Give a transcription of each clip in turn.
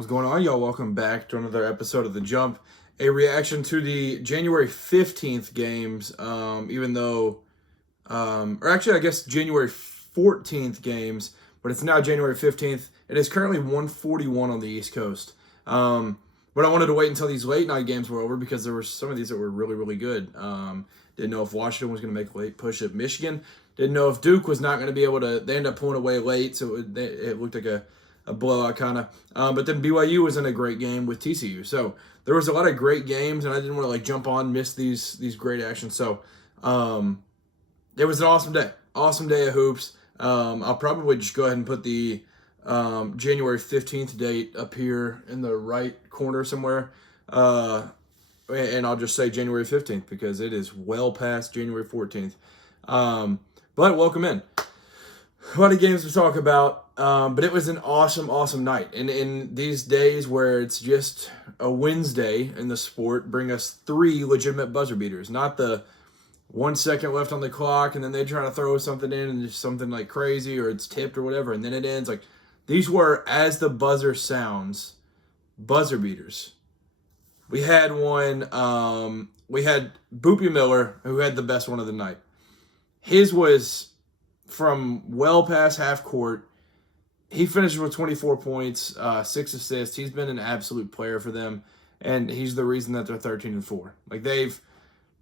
What's going on, y'all? Welcome back to another episode of The Jump. A reaction to the January 15th games, even though, or actually, I guess January 14th games, but it's now January 15th. It is currently 1:41 on the East Coast. But I wanted to wait until these late night games were over because there were some of these that were really, really good. Didn't know if Washington was going to make a late push at Michigan. Didn't know if Duke was not going to be able to. They ended up pulling away late, so it looked like a blowout kind of. But then BYU was in a great game with TCU. So there was a lot of great games, and I didn't want to jump on, miss these great actions. So it was an awesome day. Awesome day of hoops. I'll probably just go ahead and put the January 15th date up here in the right corner somewhere. And I'll just say January 15th because it is well past January 14th. But welcome in. A lot of games to talk about, but it was an awesome night. And in these days where it's just a Wednesday in the sport, bring us 3 legitimate buzzer beaters. Not the 1 second left on the clock and then they try to throw something in and just something crazy or it's tipped or whatever and then it ends. These were, as the buzzer sounds, buzzer beaters. We had one, we had Boopy Miller, who had the best one of the night. His was from well past half court. He finished with 24 points, 6 assists. He's been an absolute player for them, and he's the reason that they're 13-4.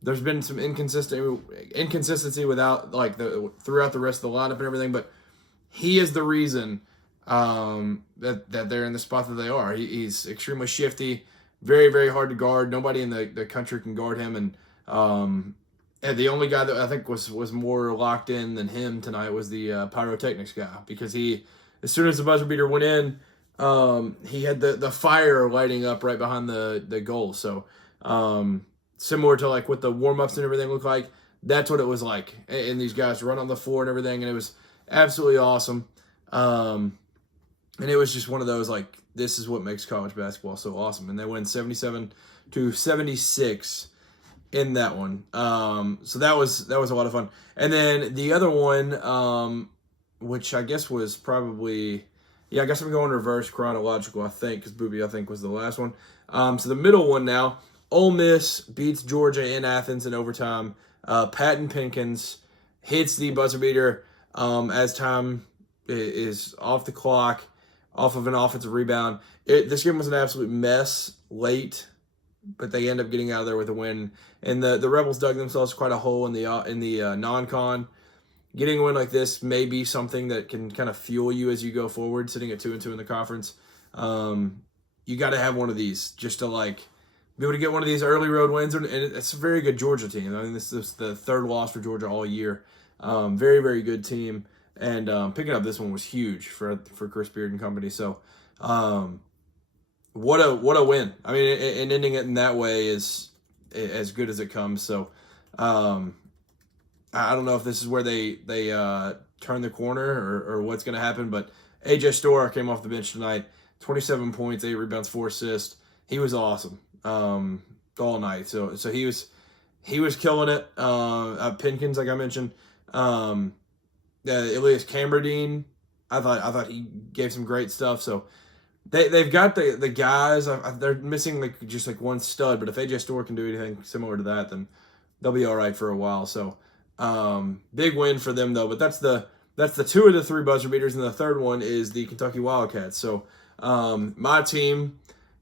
There's been some inconsistency without throughout the rest of the lineup and everything, but he is the reason that they're in the spot that they are. He's extremely shifty, very, very hard to guard. Nobody in the country can guard him, and the only guy that I think was more locked in than him tonight was the pyrotechnics guy, because as soon as the buzzer beater went in, he had the fire lighting up right behind the goal. So similar to what the warm-ups and everything looked like, that's what it was like. And these guys run on the floor and everything, and it was absolutely awesome. And it was just one of those, this is what makes college basketball so awesome. And they win 77-76 in that one. So that was a lot of fun. And then the other one, which I guess was probably, I guess I'm going reverse chronological, I think, because Booby, I think, was the last one. So the middle one now, Ole Miss beats Georgia in Athens in overtime. Patton Pinkins hits the buzzer beater as time is off the clock, off of an offensive rebound. This game was an absolute mess late, but they end up getting out of there with a win. And the Rebels dug themselves quite a hole in the non-con. Getting a win like this may be something that can kind of fuel you as you go forward, sitting at 2-2 in the conference. You got to have one of these just to be able to get one of these early road wins. And it's a very good Georgia team. I mean, this is the third loss for Georgia all year. Very, very good team. And picking up this one was huge for Chris Beard and company. So what a win. I mean, and ending it in that way is as good as it comes. So I don't know if this is where they turn the corner or what's going to happen, but AJ Storr came off the bench tonight, 27 points, 8 rebounds, 4 assists. He was awesome all night. So he was killing it. Pinkins, like I mentioned, Elias Camberdine, I thought he gave some great stuff. So they've got the guys. They're missing just one stud, but if AJ Storr can do anything similar to that, then they'll be all right for a while. So big win for them though. But that's the 2 of the 3 buzzer beaters, and the third one is the Kentucky Wildcats. So my team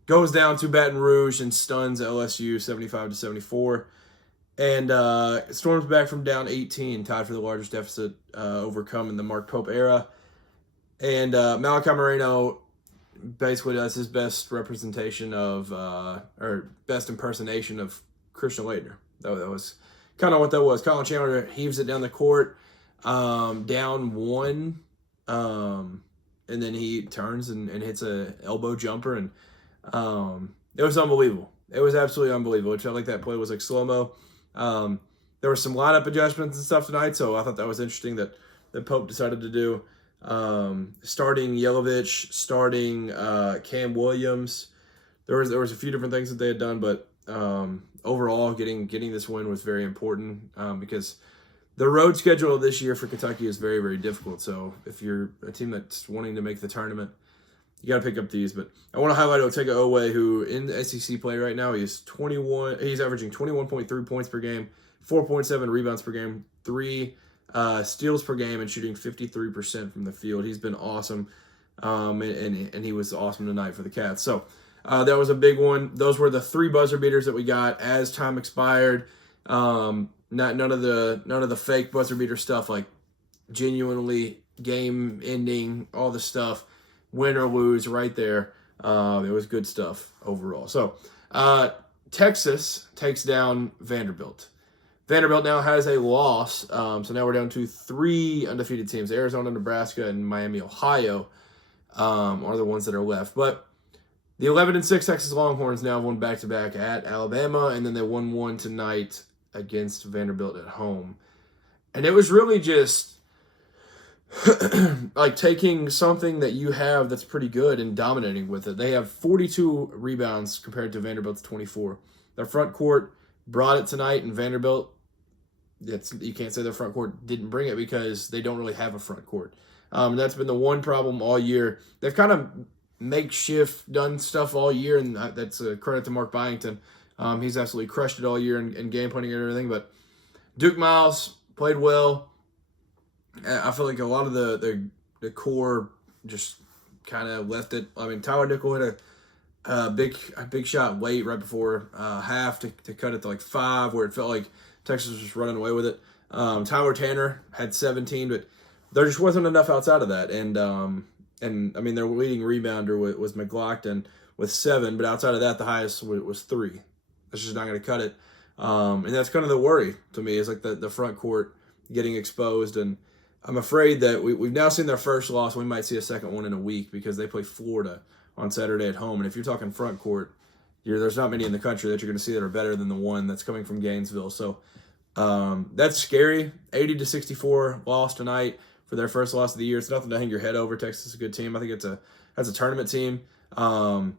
goes down to Baton Rouge and stuns LSU 75-74. And storms back from down 18, tied for the largest deficit overcome in the Mark Pope era. And Malachi Moreno basically does his best representation of, or best impersonation of Christian Laettner. That was kind of what that was. Colin Chandler heaves it down the court, down 1, and then he turns and hits a elbow jumper, and it was unbelievable. It was absolutely unbelievable. It felt like that play was slow-mo. There were some lineup adjustments and stuff tonight, so I thought that was interesting that Pope decided to do. Starting Yelovich, starting Cam Williams. There was a few different things that they had done, but overall, getting this win was very important because the road schedule this year for Kentucky is very, very difficult. So if you're a team that's wanting to make the tournament, you got to pick up these. But I want to highlight Otega Owe, who in the SEC play right now, he's averaging 21.3 points per game, 4.7 rebounds per game, 3 steals per game, and shooting 53% from the field. He's been awesome, and he was awesome tonight for the Cats. So that was a big one. Those were the 3 buzzer beaters that we got as time expired. None of the fake buzzer beater stuff, like genuinely game ending, all the stuff, win or lose, right there. It was good stuff overall. So Texas takes down Vanderbilt. Vanderbilt now has a loss, so now we're down to 3 undefeated teams. Arizona, Nebraska, and Miami, Ohio are the ones that are left. But the 11-6 Texas Longhorns now won back-to-back at Alabama, and then they won one tonight against Vanderbilt at home. And it was really just like taking something that you have that's pretty good and dominating with it. They have 42 rebounds compared to Vanderbilt's 24. Their front court brought it tonight, and Vanderbilt, you can't say their front court didn't bring it because they don't really have a front court. That's been the one problem all year. They've kind of makeshift done stuff all year, and that's a credit to Mark Byington. He's absolutely crushed it all year in game planning and everything. But Duke Miles played well. I feel like a lot of the core just kind of left it. I mean, Tyler Nickel hit a big shot late right before half to cut it to like 5, where it felt like Texas was just running away with it. Tyler Tanner had 17, but there just wasn't enough outside of that. And I mean, their leading rebounder was McLaughlin with 7, but outside of that, the highest was 3. That's just not going to cut it. And that's kind of the worry to me, is like the front court getting exposed. And I'm afraid that we've now seen their first loss. We might see a second one in a week because they play Florida on Saturday at home. And if you're talking front court, there's not many in the country that you're going to see that are better than the one that's coming from Gainesville. So that's scary. 80-64 loss tonight for their first loss of the year. It's nothing to hang your head over. Texas is a good team. I think that's a tournament team. And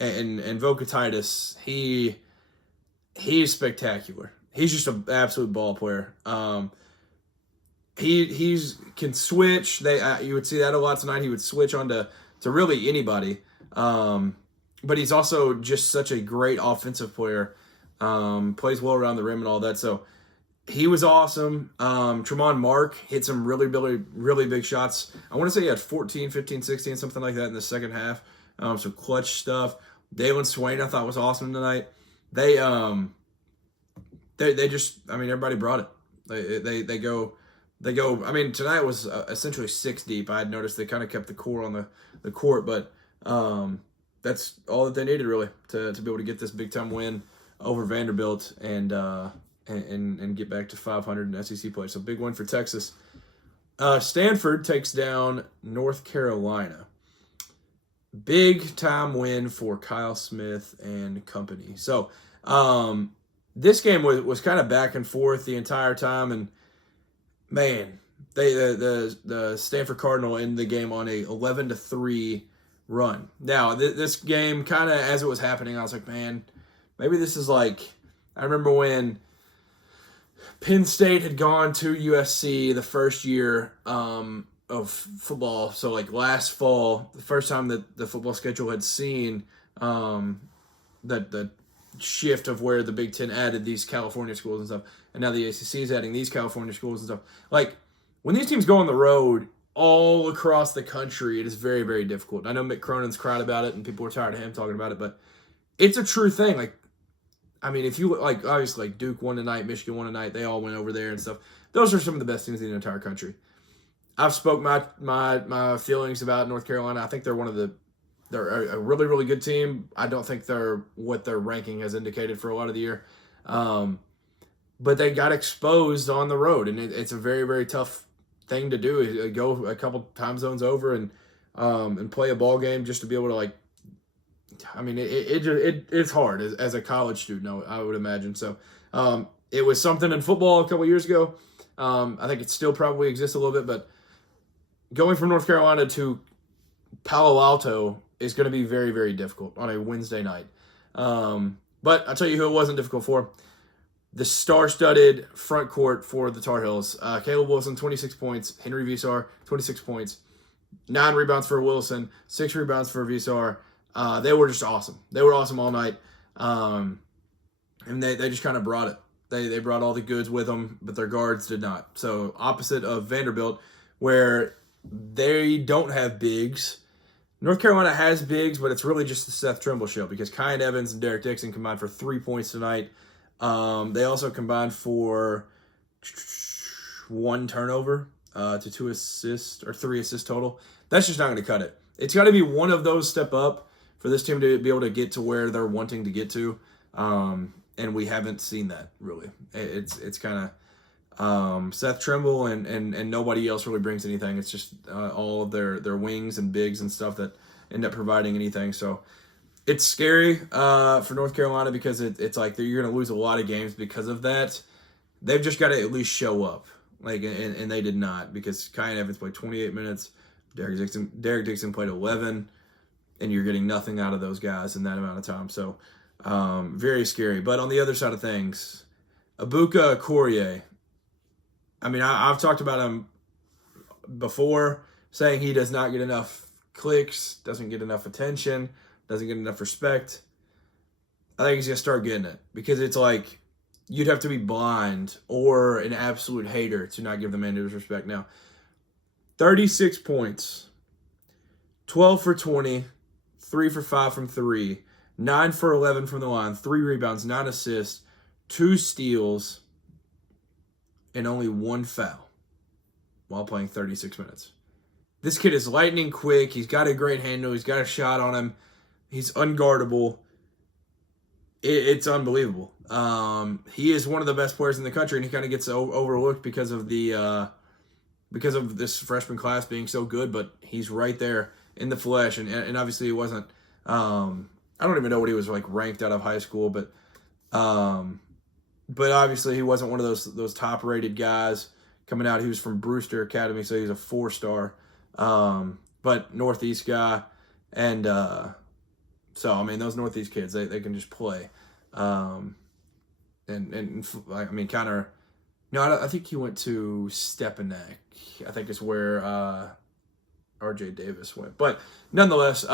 Vokatitis, he's spectacular. He's just an absolute ball player. He can switch. You would see that a lot tonight. He would switch on to really anybody. But he's also just such a great offensive player. Plays well around the rim and all that. So he was awesome. Tremont Mark hit some really, really, really big shots. I want to say he had 14, 15, 16, something like that in the second half. Some clutch stuff. Dalen Swain, I thought, was awesome tonight. They just, I mean, everybody brought it. They go. I mean, tonight was essentially 6 deep. I had noticed they kind of kept the core on the court, but that's all that they needed really to be able to get this big time win over Vanderbilt and get back to 500 in SEC play. So big win for Texas. Stanford takes down North Carolina. Big time win for Kyle Smith and company. So this game was kind of back and forth the entire time, and man, the Stanford Cardinal ended the game on a 11-3 run. Now this game, kind of as it was happening, I was like, man, maybe this is like, I remember when Penn State had gone to USC the first year of football. So like last fall, the first time that the football schedule had seen the shift of where the Big Ten added these California schools and stuff, and now the ACC is adding these California schools and stuff. Like when these teams go on the road all across the country, it is very, very difficult. I know Mick Cronin's cried about it, and people are tired of him talking about it, but it's a true thing. Like, I mean, if you like, obviously, like Duke won tonight, Michigan won tonight, they all went over there and stuff. Those are some of the best teams in the entire country. I've spoke my feelings about North Carolina. I think they're they're a really, really good team. I don't think they're what their ranking has indicated for a lot of the year. But they got exposed on the road, and it's a very, very tough thing to do. Go a couple time zones over and play a ball game just to be able to, like, I mean, it's hard as a college student, I would imagine. So it was something in football a couple years ago. I think it still probably exists a little bit, but going from North Carolina to Palo Alto is going to be very, very difficult on a Wednesday night. But I'll tell you who it wasn't difficult for. The star-studded front court for the Tar Heels. Caleb Wilson, 26 points. Henry Visar, 26 points. 9 rebounds for Wilson, 6 rebounds for Visar. They were just awesome. They were awesome all night. And they just kind of brought it. They brought all the goods with them, but their guards did not. So opposite of Vanderbilt, where they don't have bigs. North Carolina has bigs, but it's really just the Seth Trimble show because Kyan Evans and Derek Dixon combined for 3 points tonight. They also combined for 1 turnover to 2 assists or 3 assists total. That's just not going to cut it. It's got to be one of those step up for this team to be able to get to where they're wanting to get to. And we haven't seen that really. It's kind of Seth Trimble and nobody else really brings anything. It's just all of their wings and bigs and stuff that end up providing anything. So it's scary for North Carolina because it's like you're going to lose a lot of games because of that. They've just got to at least show up. And they did not because Kyan Evans played 28 minutes. Derek Dixon played 11, and you're getting nothing out of those guys in that amount of time. So very scary. But on the other side of things, Ibuka Okorie, I mean, I've talked about him before, saying he does not get enough clicks, doesn't get enough attention, doesn't get enough respect. I think he's going to start getting it because it's like you'd have to be blind or an absolute hater to not give the man his respect. Now, 36 points, 12 for 20, 3 for 5 from 3, 9 for 11 from the line, 3 rebounds, 9 assists, 2 steals, and only 1 foul while playing 36 minutes. This kid is lightning quick. He's got a great handle. He's got a shot on him. He's unguardable. It's unbelievable. He is one of the best players in the country, and he kind of gets overlooked because of this freshman class being so good. But he's right there in the flesh, and obviously he wasn't. I don't even know what he was like ranked out of high school, but obviously he wasn't one of those top rated guys coming out. He was from Brewster Academy, so he's a 4-star, but Northeast guy, and so I mean those Northeast kids they can just play, and I mean kind of. No, I think he went to Stepanek. I think is where R.J. Davis went, but nonetheless.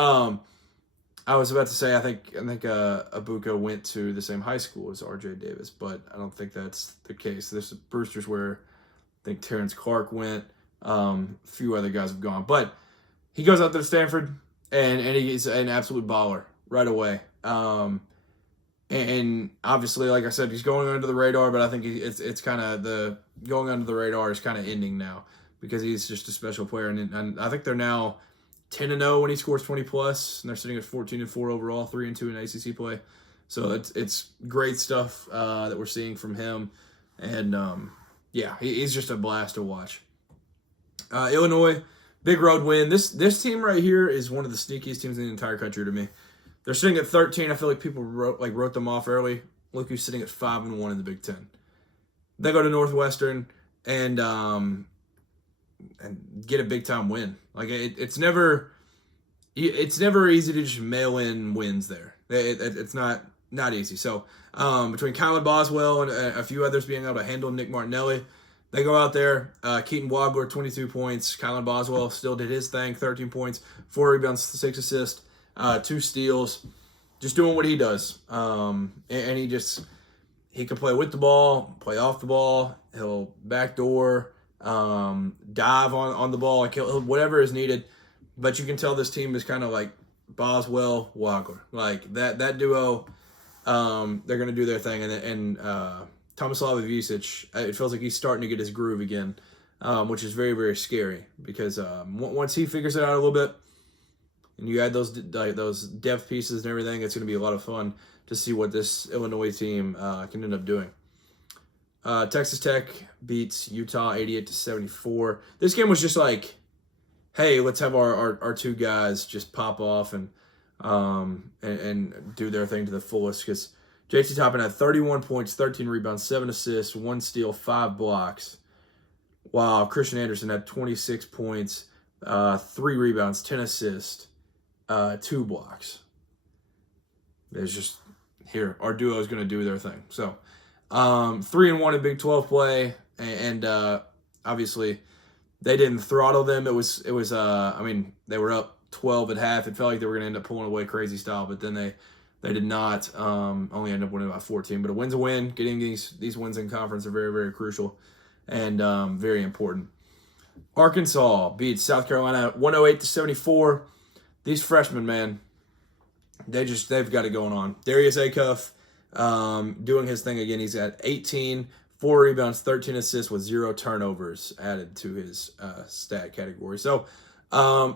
I was about to say I think Ibuka went to the same high school as R.J. Davis, but I don't think that's the case. This is Brewster's where I think Terrence Clark went. A few other guys have gone, but he goes out there to Stanford and he's an absolute baller right away. And obviously, like I said, he's going under the radar, but I think it's kind of the going under the radar is kind of ending now because he's just a special player, and I think they're now 10-0 when he scores 20 plus, and they're sitting at 14-4 overall, 3-2 in ACC play. So it's great stuff that we're seeing from him, and yeah, he's just a blast to watch. Illinois, big road win. This team right here is one of the sneakiest teams in the entire country to me. They're sitting at 13. I feel like people wrote them off early. Look who's sitting at 5-1 in the Big Ten. They go to Northwestern and get a big time win. Like it's never easy to just mail in wins there. It's not easy. So between Kylan Boswell and a few others being able to handle Nick Martinelli, they go out there. Keaton Wagler 22 points. Kylan Boswell still did his thing, 13 points, 4 rebounds, 6 assists, 2 steals, just doing what he does. And he can play with the ball, play off the ball. He'll backdoor. Dive on the ball, like he'll whatever is needed, but you can tell this team is kind of like Boswell Wagler, like that duo. They're gonna do their thing, and Tomislav Ivicic, it feels like he's starting to get his groove again, which is very very scary because once he figures it out a little bit, and you add those depth pieces and everything, it's gonna be a lot of fun to see what this Illinois team can end up doing. Texas Tech beats Utah 88-74. This game was just like, hey, let's have our 2 guys just pop off and do their thing to the fullest. Because JT Toppin had 31 points, 13 rebounds, 7 assists, 1 steal, 5 blocks. While Christian Anderson had 26 points, 3 rebounds, 10 assists, 2 blocks. There's just here our duo is going to do their thing. So. 3-1 in Big 12 play, and obviously they didn't throttle them. It was I mean, they were up 12 at half. It felt like they were going to end up pulling away crazy style, but then they did not. Only ended up winning by 14. But a win's a win. Getting these wins in conference are very, very crucial and very important. Arkansas beats South Carolina 108-74. These freshmen, man, they've got it going on. Darius Acuff doing his thing again. He's at 18, 4 rebounds, 13 assists with 0 turnovers added to his stat category. So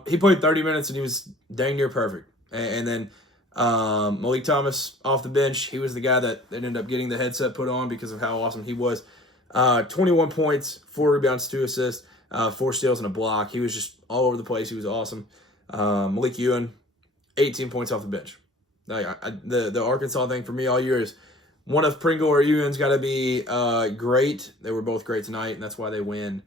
he played 30 minutes and he was dang near perfect. And then Malik Thomas off the bench. He was the guy that ended up getting the headset put on because of how awesome he was. 21 points, 4 rebounds, 2 assists, 4 steals, and a block. He was just all over the place. He was awesome. Malik Ewan, 18 points off the bench. The Arkansas thing for me all year is one of Pringle or Ewan's got to be great. They were both great tonight, and that's why they win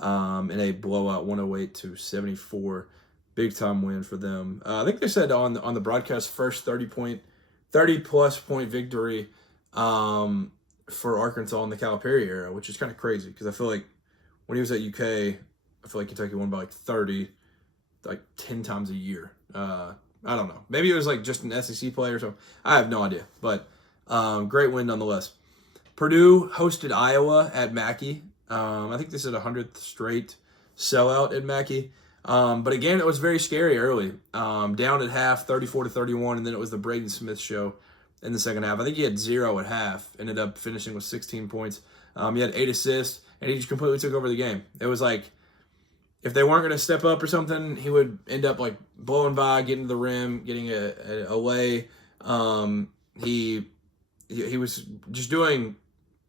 in a blowout 108-74. Big time win for them. I think they said on the broadcast first 30-plus point victory for Arkansas in the Calipari era, which is kind of crazy because I feel like when he was at UK, I feel like Kentucky won by like 30, like 10 times a year. I don't know. Maybe it was like just an SEC play or something. I have no idea, but great win nonetheless. Purdue hosted Iowa at Mackey. I think this is a 100th straight sellout at Mackey. But again, it was very scary early. Down at half, 34-31, and then it was the Braden Smith show in the second half. I think he had 0 at half. Ended up finishing with 16 points. He had 8 assists, and he just completely took over the game. It was like if they weren't going to step up or something, he would end up like blowing by, getting to the rim, getting a lay. He was just doing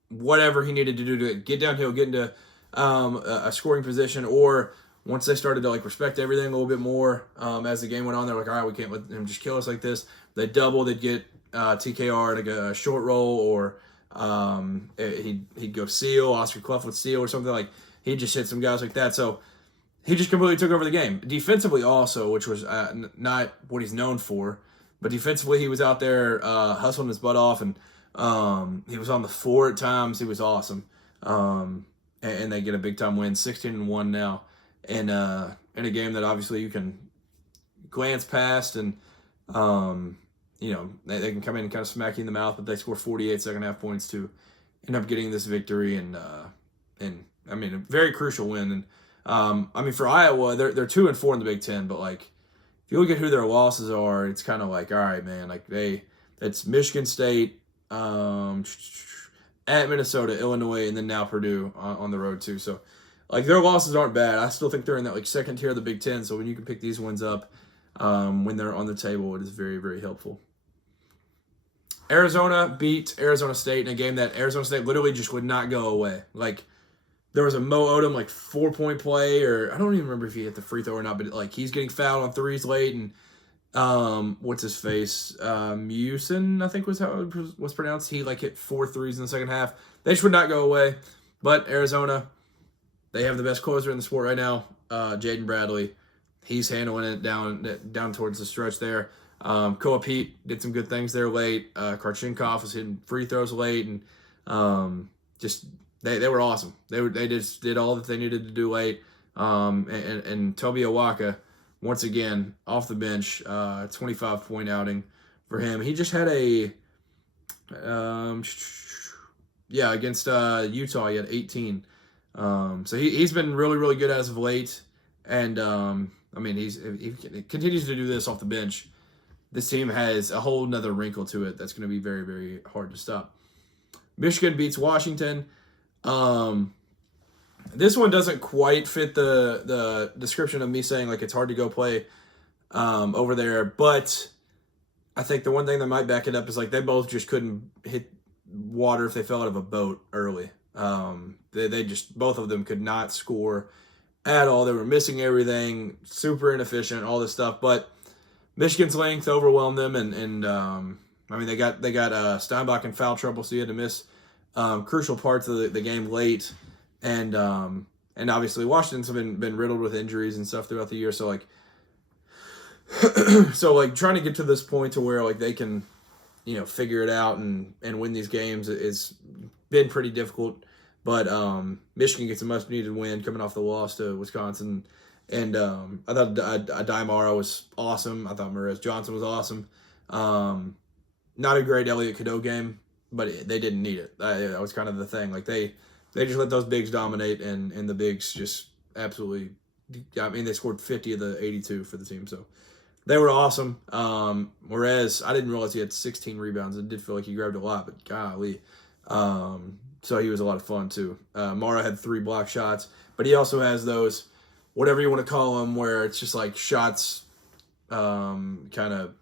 whatever he needed to do to get downhill, get into a scoring position, or once they started to like respect everything a little bit more as the game went on, they're like, all right, we can't let him just kill us like this. They'd double, they'd get TKR to a short roll, or he'd go seal, Oscar Clough would steal or something. Like he'd just hit some guys like that. So he just completely took over the game. Defensively also, which was not what he's known for, but defensively he was out there hustling his butt off, and he was on the floor at times. He was awesome. And they get a big time win, 16-1 now. In a game that obviously you can glance past, and they can come in and kind of smack you in the mouth, but they score 48 second half points to end up getting this victory, and I mean a very crucial win. And I mean for Iowa, they're 2-4 in the Big Ten, but like if you look at who their losses are, it's kind of like, all right, man, like it's Michigan State, at Minnesota, Illinois, and then now Purdue on the road too. So like their losses aren't bad. I still think they're in that like second tier of the Big Ten. So when you can pick these ones up when they're on the table, it is very, very helpful. Arizona beat Arizona State in a game that Arizona State literally just would not go away. Like there was a Mo Odom like 4-point play, or I don't even remember if he hit the free throw or not, but like he's getting fouled on threes late, and what's his face? Musin, I think was how it was pronounced. He like hit 4 threes in the second half. They just would not go away. But Arizona, they have the best closer in the sport right now, Jaden Bradley. He's handling it down towards the stretch there. Koa Pete did some good things there late. Karchinkov was hitting free throws late, and just they were awesome. They just did all that they needed to do late. And Toby Awaka, once again off the bench, 25-point outing for him. He just had against Utah he had 18. So he's been really, really good as of late, and I mean he continues to do this off the bench. This team has a whole nother wrinkle to it that's going to be very, very hard to stop. Michigan beats Washington. This one doesn't quite fit the description of me saying like it's hard to go play over there, but I think the one thing that might back it up is like they both just couldn't hit water if they fell out of a boat early. They just, both of them could not score at all. They were missing everything, super inefficient, all this stuff. But Michigan's length overwhelmed them, and I mean they got Steinbach in foul trouble, so he had to miss crucial parts of the game late, and obviously Washington's been riddled with injuries and stuff throughout the year. So like, trying to get to this point to where like they can, figure it out and win these games is been pretty difficult. But Michigan gets a much-needed win coming off the loss to Wisconsin. And I thought Daimara was awesome. I thought Morez Johnson was awesome. Not a great Elliott Cadeau game, but they didn't need it. That was kind of the thing. Like they just let those bigs dominate, and the bigs just absolutely. I mean, they scored 50 of the 82 for the team, so they were awesome. Morez, I didn't realize he had 16 rebounds. It did feel like he grabbed a lot, but golly. So he was a lot of fun too. Mara had 3 block shots, but he also has those, whatever you want to call them, where it's just like shots kind of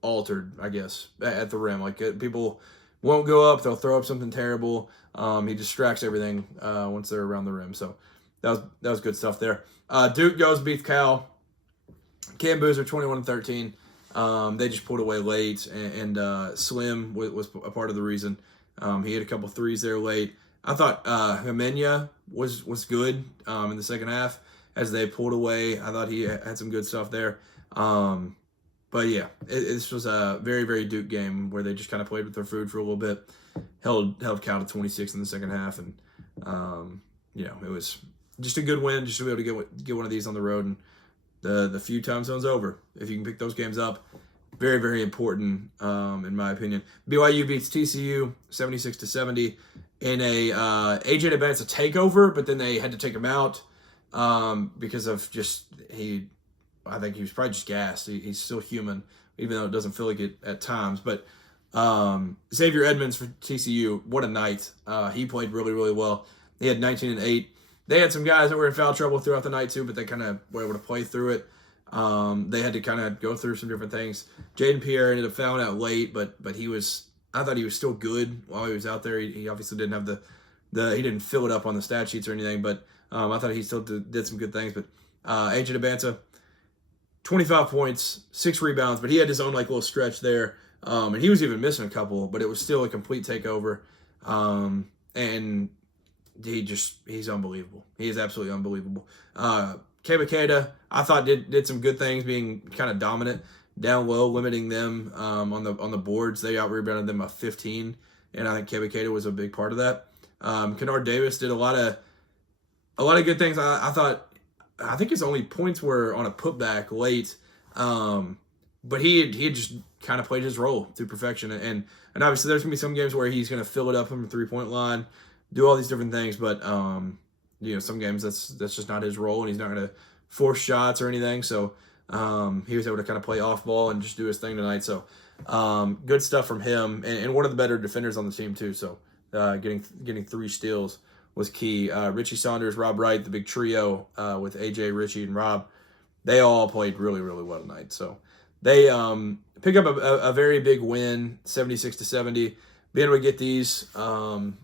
altered, I guess, at the rim. Like people won't go up, they'll throw up something terrible. He distracts everything once they're around the rim. So that was good stuff there. Duke goes beat Cal. Cam Boozer 21-13. They just pulled away late, and Slim was a part of the reason. He hit a couple threes there late. I thought Himenia was good in the second half as they pulled away. I thought he had some good stuff there. But yeah, this was a very, very Duke game where they just kind of played with their food for a little bit. Held Cal to 26 in the second half, and it was just a good win, just to be able to get one of these on the road. And the few time zones over, if you can pick those games up, very, very important in my opinion. BYU beats TCU 76-70 in a AJ Advance a takeover, but then they had to take him out because of I think he was probably just gassed. He's still human, even though it doesn't feel like it at times. But Xavier Edmonds for TCU, what a night. He played really, really well. He had 19 and 8. They had some guys that were in foul trouble throughout the night too, but they kind of were able to play through it. They had to kind of go through some different things. Jaden Pierre ended up fouling out late, but I thought he was still good while he was out there. He obviously didn't have he didn't fill it up on the stat sheets or anything, but I thought he still did some good things. But AJ Advance, 25 points, 6 rebounds, but he had his own little stretch there. And he was even missing a couple, but it was still a complete takeover. And he's unbelievable. He is absolutely unbelievable. Kebakeda, I thought did some good things, being kind of dominant down low, limiting them on the boards. They out-rebounded them by 15, and I think Kebakeda was a big part of that. Kennard Davis did a lot of good things. I think his only points were on a putback late, but he had just kind of played his role to perfection. And obviously there's going to be some games where he's going to fill it up from the three-point line, do all these different things, but some games that's just not his role, and he's not going to force shots or anything. So he was able to kind of play off ball and just do his thing tonight. So good stuff from him, and one of the better defenders on the team too. So getting 3 steals was key. Richie Saunders, Rob Wright, the big trio with AJ, Richie, and Rob, they all played really, really well tonight. So they pick up a very big win, 76-70. Being able to get these, and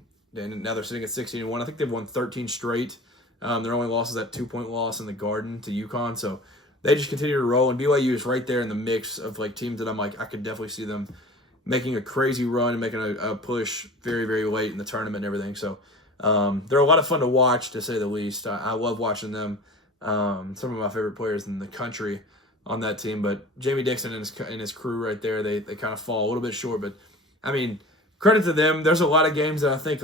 now they're sitting at 16-1. I think they've won 13 straight. Their only loss is that 2-point loss in the Garden to UConn. So they just continue to roll, and BYU is right there in the mix of teams that I'm I could definitely see them making a crazy run and making a push very, very late in the tournament and everything. So they're a lot of fun to watch, to say the least. I love watching them. Some of my favorite players in the country on that team, but Jamie Dixon and his crew right there, they kind of fall a little bit short. But I mean, credit to them. There's a lot of games that I think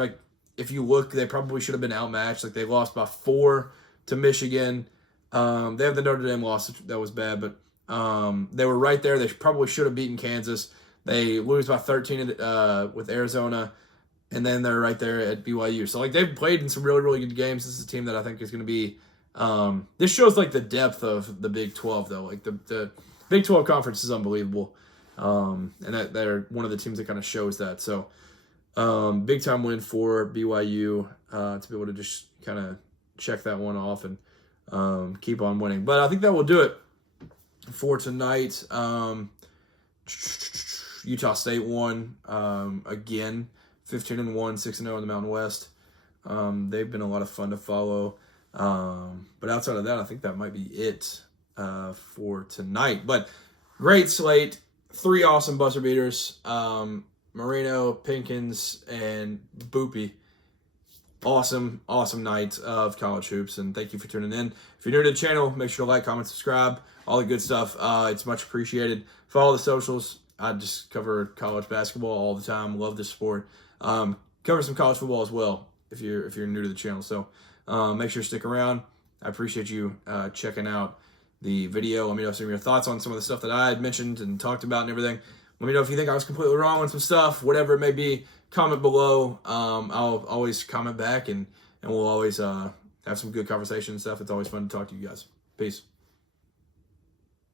if you look, they probably should have been outmatched. They lost by 4 to Michigan. They have the Notre Dame loss that was bad, but they were right there. They probably should have beaten Kansas. They lose by 13 with Arizona, and then they're right there at BYU. So they've played in some really, really good games. This is a team that I think is going to be. This shows the depth of the Big 12 though. The Big 12 conference is unbelievable, and that they're one of the teams that kind of shows that. So big time win for BYU to be able to just kind of check that one off and keep on winning. But I think that will do it for tonight. Utah State won again, 15-1, 6-0 in the Mountain West. They've been a lot of fun to follow. But outside of that, I think that might be it for tonight. But great slate, 3 awesome buzzer beaters. Marino, Pinkins, and Boopy. Awesome night of college hoops, and thank you for tuning in. If you're new to the channel, make sure to like, comment, subscribe, all the good stuff. It's much appreciated. Follow the socials. I just cover college basketball all the time. Love this sport. Cover some college football as well. if you're new to the channel. So make sure to stick around. I appreciate you checking out the video. Let me know some of your thoughts on some of the stuff that I had mentioned and talked about and everything. Let me know if you think I was completely wrong on some stuff, whatever it may be. Comment below. I'll always comment back, and we'll always have some good conversation and stuff. It's always fun to talk to you guys. Peace.